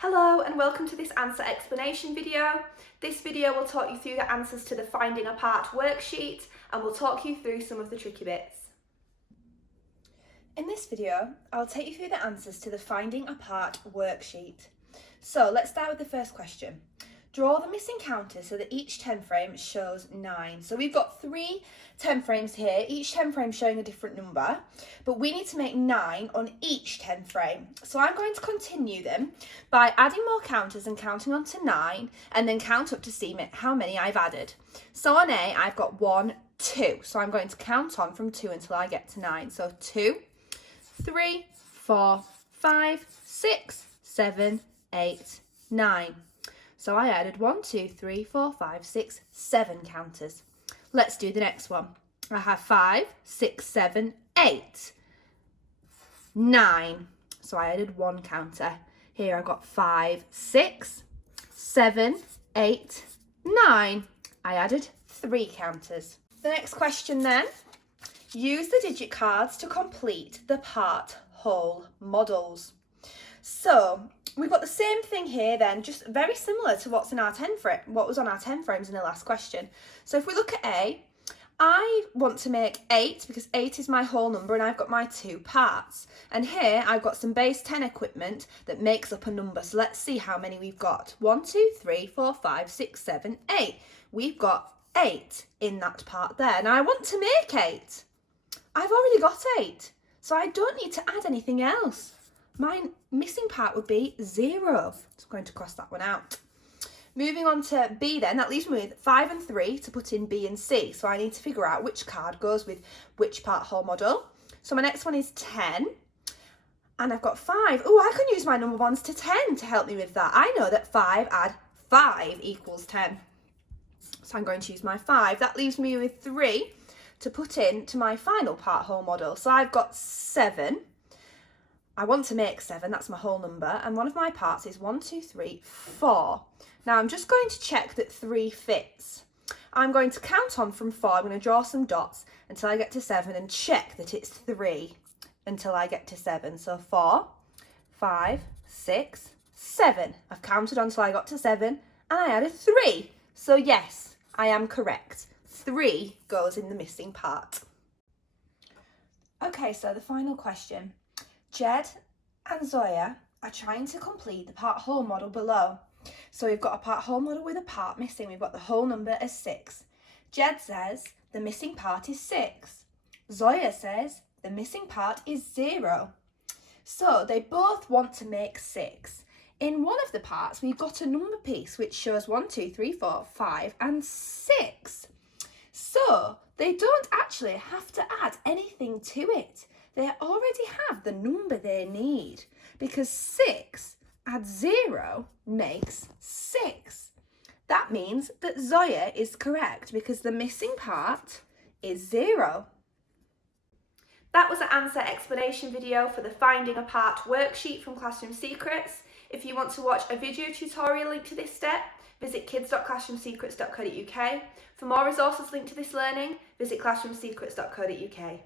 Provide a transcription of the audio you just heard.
Hello and welcome to this answer explanation video. This video will talk you through the answers to the Finding Apart worksheet and will talk you through some of the tricky bits. In this video, I'll take you through the answers to the Finding Apart worksheet. So let's start with the first question. Draw the missing counters so that each 10 frame shows 9. So we've got 3 10 frames here, each 10 frame showing a different number, but we need to make 9 on each 10 frame. So I'm going to continue them by adding more counters and counting on to 9 and then count up to see how many I've added. So on A, I've got 1, 2. So I'm going to count on from 2 until I get to 9. So 2, 3, 4, 5, 6, 7, 8, 9. So I added 1, 2, 3, 4, 5, 6, 7 counters. Let's do the next one. I have 5, 6, 7, 8, 9. So I added 1 counter. Here I've got 5, 6, 7, 8, 9. I added 3 counters. The next question then. Use the digit cards to complete the part whole models. So we've got the same thing here then, just very similar to what was on our 10 frames in the last question. So if we look at A, I want to make 8 because 8 is my whole number and I've got my 2 parts. And here I've got some base 10 equipment that makes up a number. So let's see how many we've got. 1, 2, 3, 4, 5, 6, 7, 8. We've got 8 in that part there. Now I want to make 8. I've already got 8, so I don't need to add anything else. My missing part would be 0. So I'm going to cross that one out. Moving on to B then, that leaves me with 5 and 3 to put in B and C. So I need to figure out which card goes with which part whole model. So my next one is 10. And I've got 5. Oh, I can use my number ones to 10 to help me with that. I know that 5 add 5 equals 10. So I'm going to use my 5. That leaves me with 3 to put in to my final part whole model. So I've got 7. I want to make 7, that's my whole number, and one of my parts is 1, 2, 3, 4. Now I'm just going to check that 3 fits. I'm going to count on from 4, I'm going to draw some dots until I get to 7 and check that it's 3 until I get to 7. So 4, 5, 6, 7. I've counted until I got to 7 and I added 3. So yes, I am correct. 3 goes in the missing part. Okay, so the final question. Jed and Zoya are trying to complete the part whole model below. So we've got a part whole model with a part missing. We've got the whole number as 6. Jed says the missing part is 6. Zoya says the missing part is 0. So they both want to make 6. In one of the parts, we've got a number piece which shows 1, 2, 3, 4, 5 and 6. So they don't actually have to add anything to it. They already have the number they need because 6 add 0 makes 6. That means that Zoya is correct because the missing part is 0. That was an answer explanation video for the Finding Apart worksheet from Classroom Secrets. If you want to watch a video tutorial linked to this step, visit kids.classroomsecrets.co.uk. For more resources linked to this learning, visit classroomsecrets.co.uk.